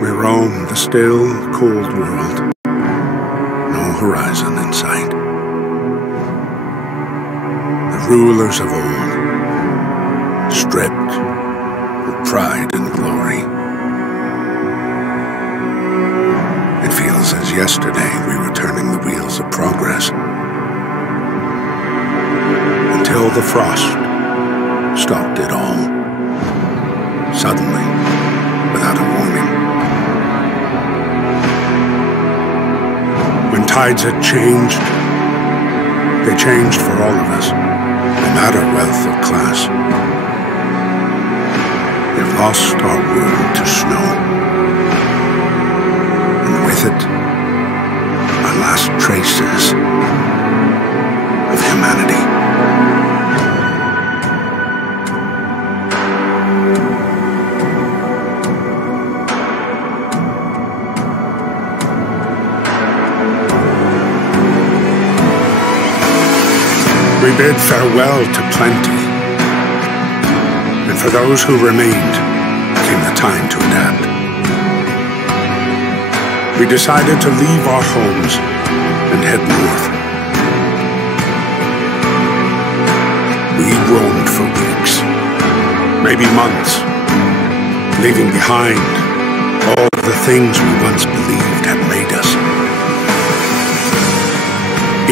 We roam the still, cold world. No horizon in sight. The rulers of old, stripped of pride and glory. It feels as yesterday we were turning the wheels of progress. Until the frost stopped it all. Suddenly, without a warning. When tides had changed, they changed for all of us, no matter wealth or class. We've lost our world to snow, and with it, our last traces of humanity. We bid farewell to plenty, and for those who remained came the time to adapt. We decided to leave our homes and head north. We roamed for weeks, maybe months, leaving behind all the things we once believed had made us.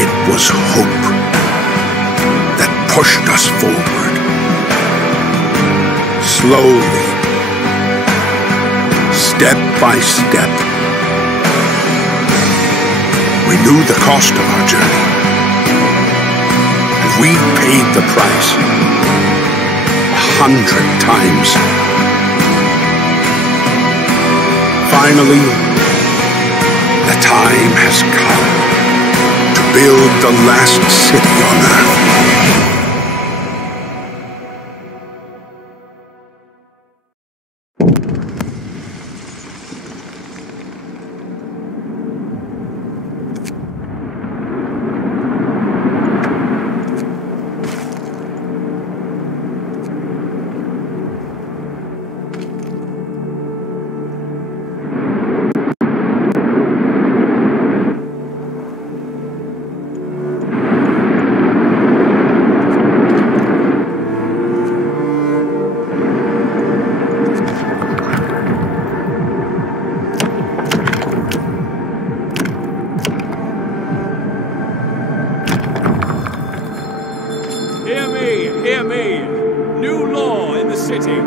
It was hope that pushed us forward. Slowly, step by step, we knew the cost of our journey, and we paid the price 100 times. Finally, the time has come to build the last city on Earth. Hear me! New law in the city!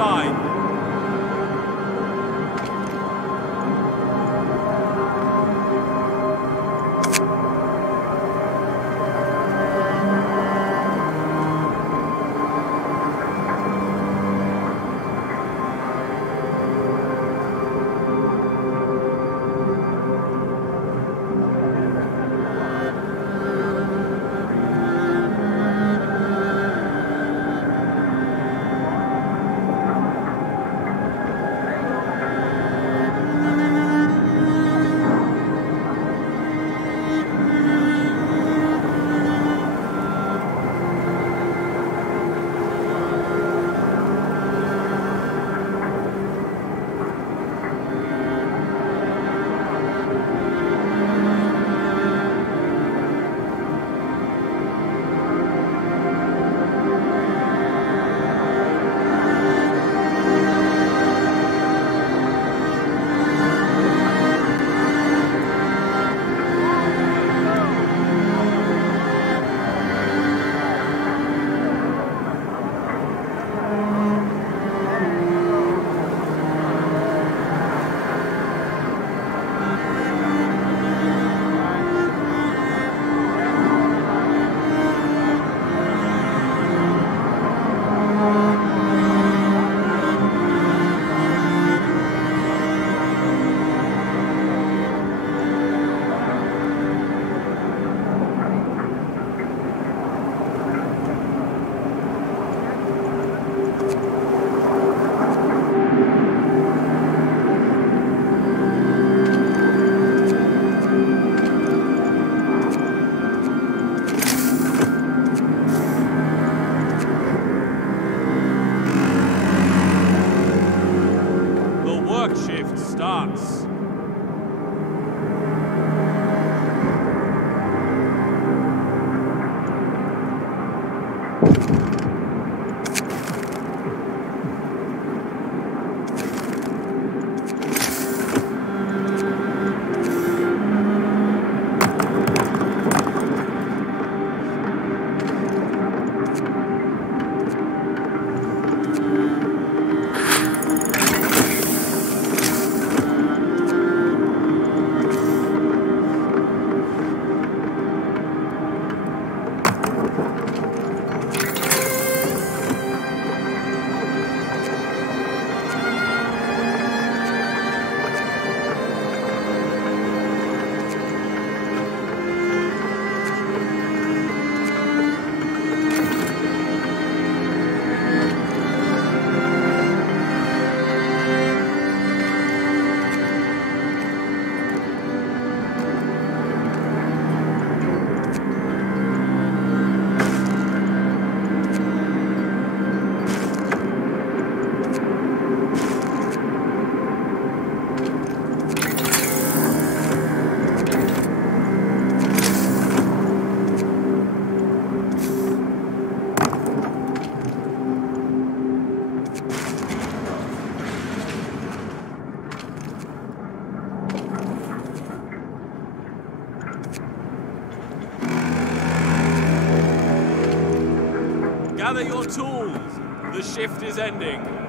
sign. Starts. Gather your tools. The shift is ending.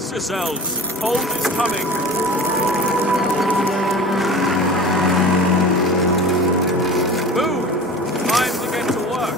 Brace yourselves. Cold is coming. Move! Time to get to work.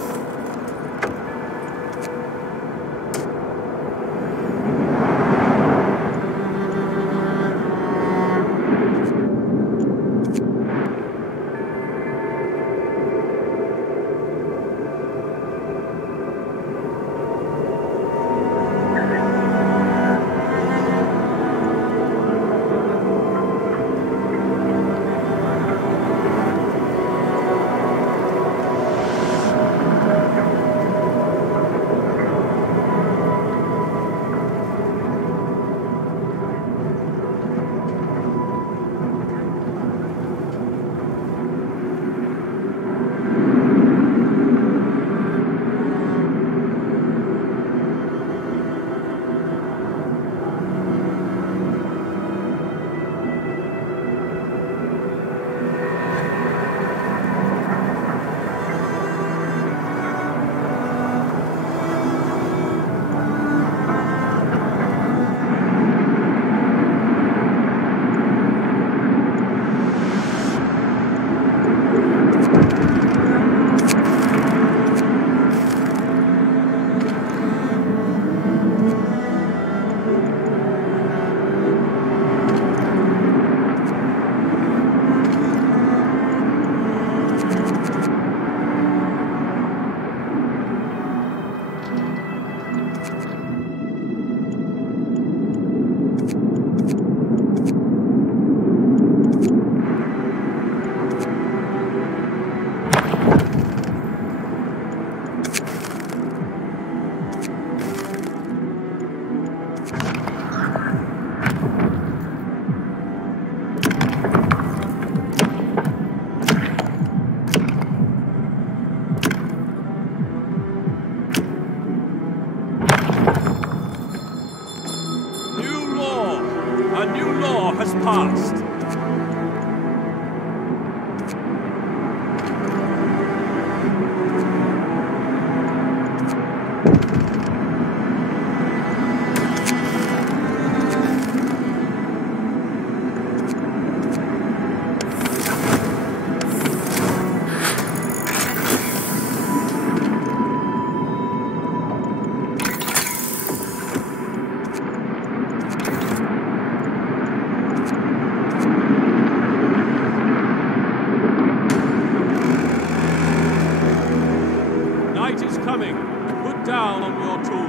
A new law has passed. Night is coming. Put down on your tools.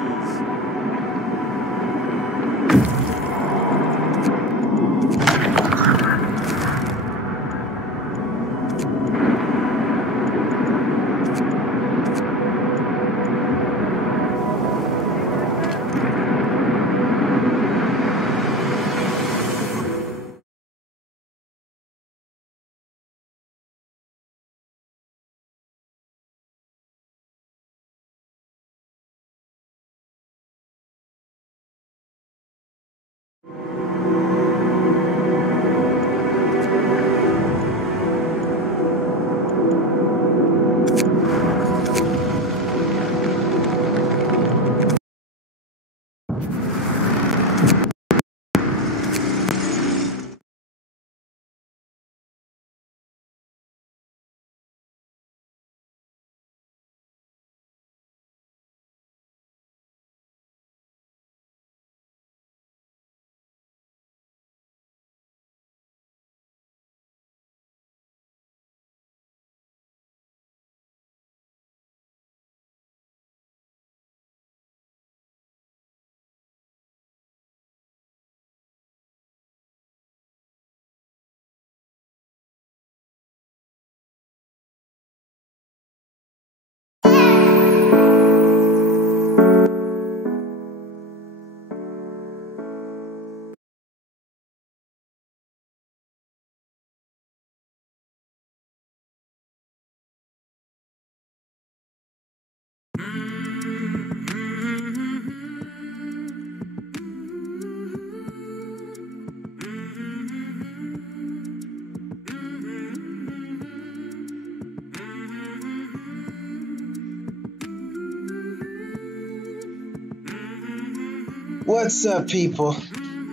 What's up, people?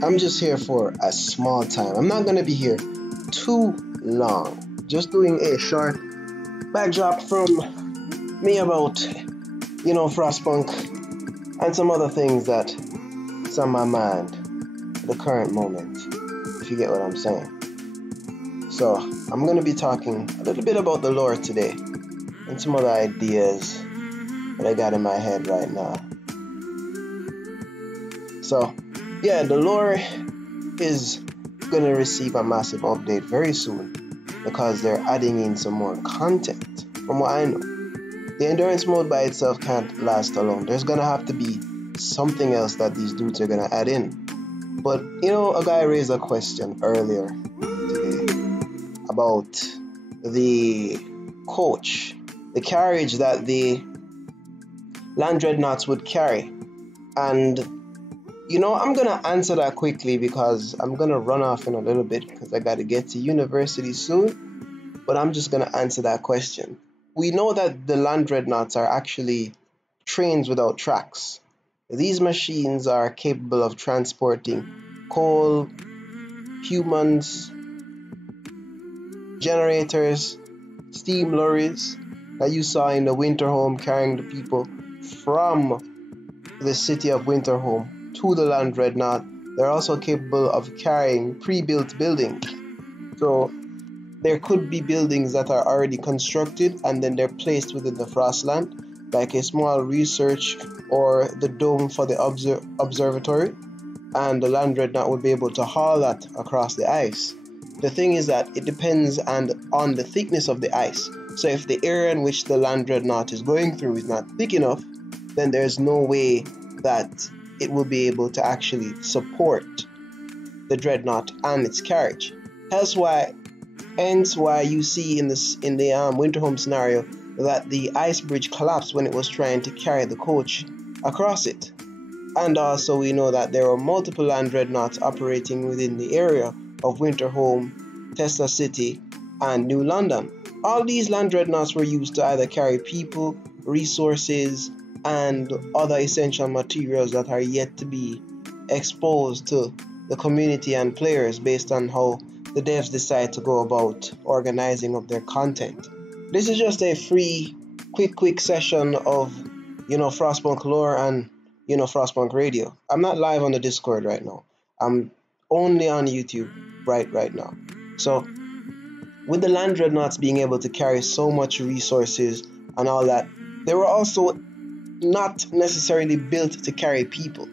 I'm just here for a small time. I'm not gonna be here too long. Just doing a short backdrop from me about, Frostpunk and some other things that's on my mind at the current moment, if you get what I'm saying. So, I'm gonna be talking a little bit about the lore today and some other ideas that I got in my head right now. So, yeah, the lore is going to receive a massive update very soon because they're adding in some more content. From what I know, the endurance mode by itself can't last alone. There's going to have to be something else that these dudes are going to add in. But, a guy raised a question earlier today about the coach, the carriage that the land dreadnoughts would carry. And I'm going to answer that quickly because I'm going to run off in a little bit because I got to get to university soon. But I'm just going to answer that question. We know that the land dreadnoughts are actually trains without tracks. These machines are capable of transporting coal, humans, generators, steam lorries that you saw in the Winterhome carrying the people from the city of Winterhome to the land dreadnought. They're also capable of carrying pre-built buildings. So there could be buildings that are already constructed and then they're placed within the Frostland, like a small research or the dome for the observatory, and the land dreadnought would be able to haul that across the ice. The thing is that it depends on the thickness of the ice. So if the area in which the land dreadnought is going through is not thick enough, then there's no way that it will be able to actually support the dreadnought and its carriage. Hence why you see in the Winterhome scenario that the ice bridge collapsed when it was trying to carry the coach across it. And also we know that there are multiple land dreadnoughts operating within the area of Winterhome, Testa City, and New London. All these land dreadnoughts were used to either carry people, resources, and other essential materials that are yet to be exposed to the community and players based on how the devs decide to go about organizing of their content. This is just a free, quick session of, Frostpunk lore and, Frostpunk Radio. I'm not live on the Discord right now. I'm only on YouTube right now. So, with the land dreadnoughts being able to carry so much resources and all that, they were also not necessarily built to carry people.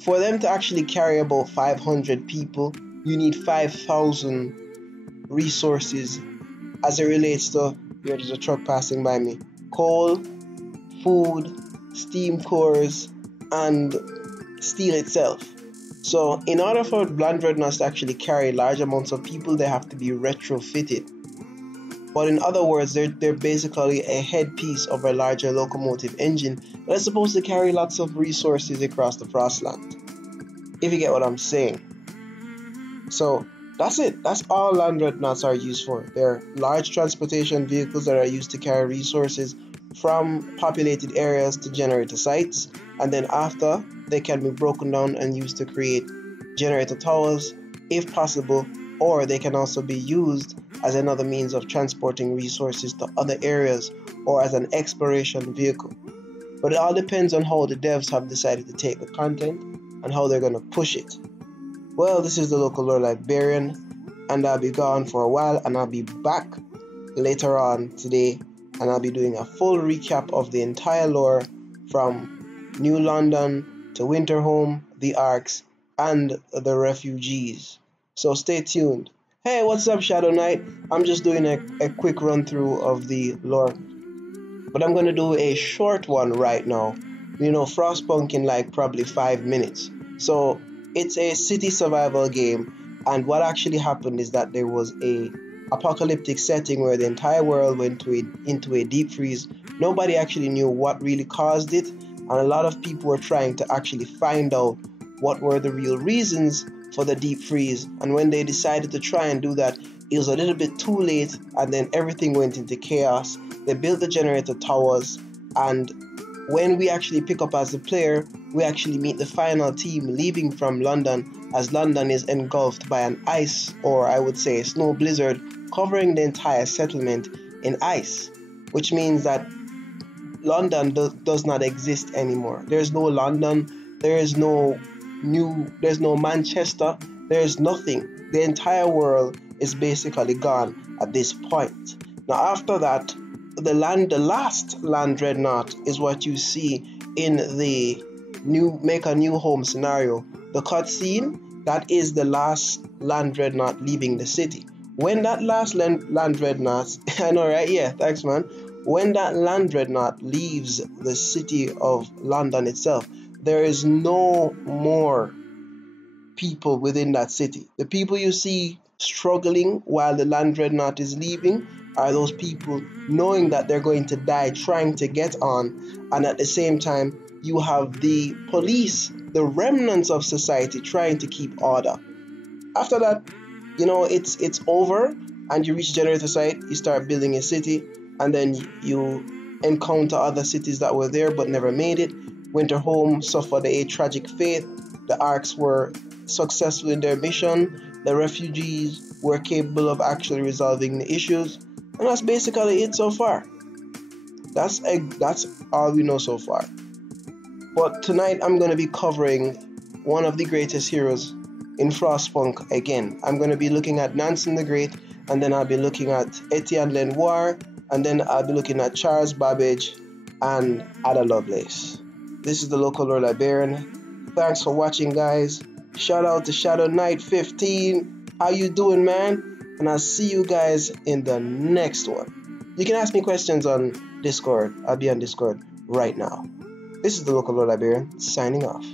For them to actually carry about 500 people, you need 5,000 resources as it relates to, there's a truck passing by me, coal, food, steam cores, and steel itself. So in order for land dreadnoughts to actually carry large amounts of people, they have to be retrofitted. But in other words, they're basically a headpiece of a larger locomotive engine that is supposed to carry lots of resources across the Frostland. If you get what I'm saying. So that's it. That's all land dreadnoughts are used for. They're large transportation vehicles that are used to carry resources from populated areas to generator sites. And then after, they can be broken down and used to create generator towers, if possible, or they can also be used as another means of transporting resources to other areas or as an exploration vehicle. But it all depends on how the devs have decided to take the content and how they're going to push it. Well, this is the local lore librarian, and I'll be gone for a while, and I'll be back later on today, and I'll be doing a full recap of the entire lore from New London to Winterhome, the Arks, and the refugees. So stay tuned. Hey, what's up, Shadow Knight? I'm just doing a quick run through of the lore, but I'm going to do a short one right now. Frostpunk in like probably 5 minutes. So it's a city survival game, and what actually happened is that there was a apocalyptic setting where the entire world went into a deep freeze. Nobody actually knew what really caused it, and a lot of people were trying to actually find out what were the real reasons for the deep freeze. And when they decided to try and do that, it was a little bit too late, and then everything went into chaos. They built the generator towers, and when we actually pick up as the player, we actually meet the final team leaving from London, as London is engulfed by an ice, or I would say a snow blizzard, covering the entire settlement in ice, which means that London does not exist anymore. There's no London, there's no Manchester, there's nothing. The entire world is basically gone at this point. Now after that, the last land dreadnought is what you see in the Make a New Home scenario. The cutscene, that is the last land dreadnought leaving the city. When that last land dreadnought, I know, right? Yeah, thanks, man. When that land dreadnought leaves the city of London itself, there is no more people within that city. The people you see struggling while the land dreadnought is leaving are those people knowing that they're going to die trying to get on, and at the same time you have the police, the remnants of society, trying to keep order. After that, it's over, and you reach generator site, you start building a city, and then you encounter other cities that were there but never made it. Winterhome suffered a tragic fate. The Arks were successful in their mission. The refugees were capable of actually resolving the issues, and that's basically it so far. That's all we know so far. But tonight I'm going to be covering one of the greatest heroes in Frostpunk again. I'm going to be looking at Nansen the Great, and then I'll be looking at Etienne Lenoir, and then I'll be looking at Charles Babbage and Ada Lovelace. This is the local lore librarian. Thanks for watching, guys. Shout out to Shadow Knight 15. How you doing, man? And I'll see you guys in the next one. You can ask me questions on Discord. I'll be on Discord right now. This is the local lore librarian signing off.